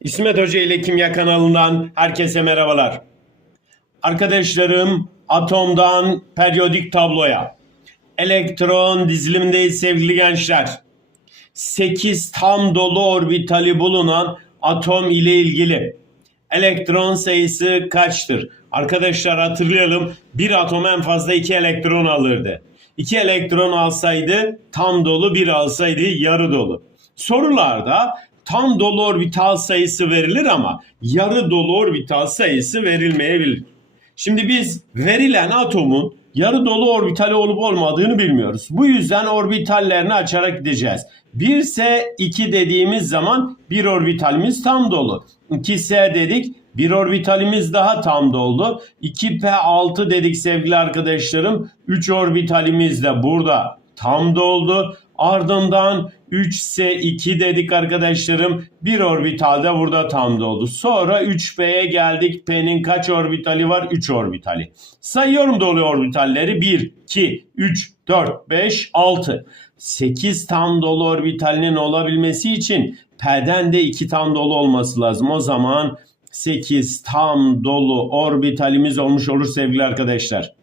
İsmet Hoca ile Kimya kanalından herkese merhabalar. Arkadaşlarım atomdan periyodik tabloya. Elektron dizilimindeyiz sevgili gençler. 8 tam dolu orbitali bulunan atom ile ilgili elektron sayısı kaçtır? Arkadaşlar hatırlayalım bir atom en fazla 2 elektron alırdı. 2 elektron alsaydı tam dolu, bir alsaydı yarı dolu. Sorularda tam dolu orbital sayısı verilir ama yarı dolu orbital sayısı verilmeyebilir. Şimdi biz verilen atomun yarı dolu orbitali olup olmadığını bilmiyoruz. Bu yüzden orbitallerini açarak gideceğiz. 1 ise 2 dediğimiz zaman bir orbitalimiz tam dolu. 2S dedik bir orbitalimiz daha tam doldu. 2P6 dedik sevgili arkadaşlarım. 3 orbitalimiz de burada tam doldu. Ardından 3S2 dedik arkadaşlarım. Bir orbital de burada tam doldu. Sonra 3P'ye geldik. P'nin kaç orbitali var? 3 orbitali. Sayıyorum dolu orbitalleri. 1, 2, 3, 4, 5, 6. 8 tam dolu orbitalinin olabilmesi için P'den de 2 tam dolu olması lazım. O zaman 8 tam dolu orbitalimiz olmuş olur sevgili arkadaşlar.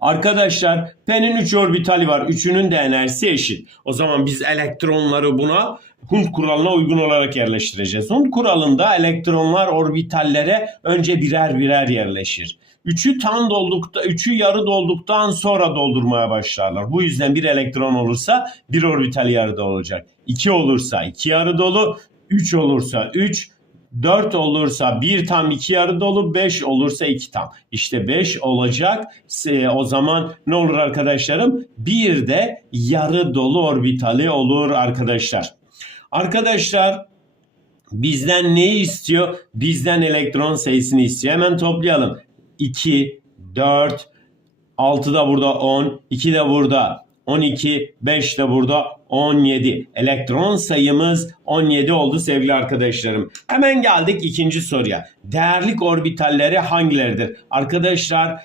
Arkadaşlar P'nin 3 orbitali var. Üçünün de enerjisi eşit. O zaman biz elektronları buna Hund kuralına uygun olarak yerleştireceğiz. Hund kuralında elektronlar orbitallere önce birer birer yerleşir. Üçü tam doldukta, üçü yarı dolduktan sonra doldurmaya başlarlar. Bu yüzden bir elektron olursa bir orbital yarıda olacak. İki olursa iki yarı dolu, üç olursa üç, 4 olursa 1 tam 2 yarı dolu 5 olursa 2 tam. İşte 5 olacak E, o zaman ne olur arkadaşlarım? Bir de yarı dolu orbitali olur arkadaşlar. Arkadaşlar bizden neyi istiyor? Bizden elektron sayısını istiyor. Hemen toplayalım. 2, 4, 6 da burada 10, 2 de burada 12, 5 de burada 17. Elektron sayımız 17 oldu sevgili arkadaşlarım. Hemen geldik ikinci soruya. Değerlik orbitalleri hangileridir? Arkadaşlar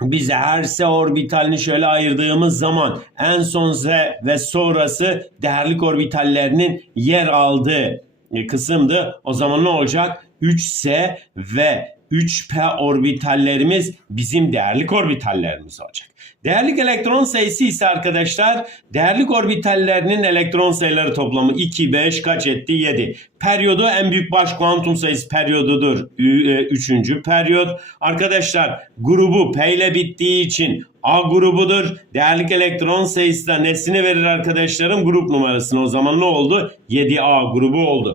biz her S orbitalini şöyle ayırdığımız zaman en son Z ve sonrası değerlik orbitallerinin yer aldığı kısımdı. O zaman ne olacak? 3S ve 3p orbitallerimiz bizim değerlik orbitallerimiz olacak. Değerlik elektron sayısı ise arkadaşlar değerlik orbitallerinin elektron sayıları toplamı 2, 5 kaç etti? 7. Periyodu en büyük baş kuantum sayısı periyodudur. E, Üçüncü periyot. Arkadaşlar grubu P ile bittiği için A grubudur. Değerlik elektron sayısı da nesini verir arkadaşlarım? Grup numarasını. O zaman ne oldu? 7A grubu oldu.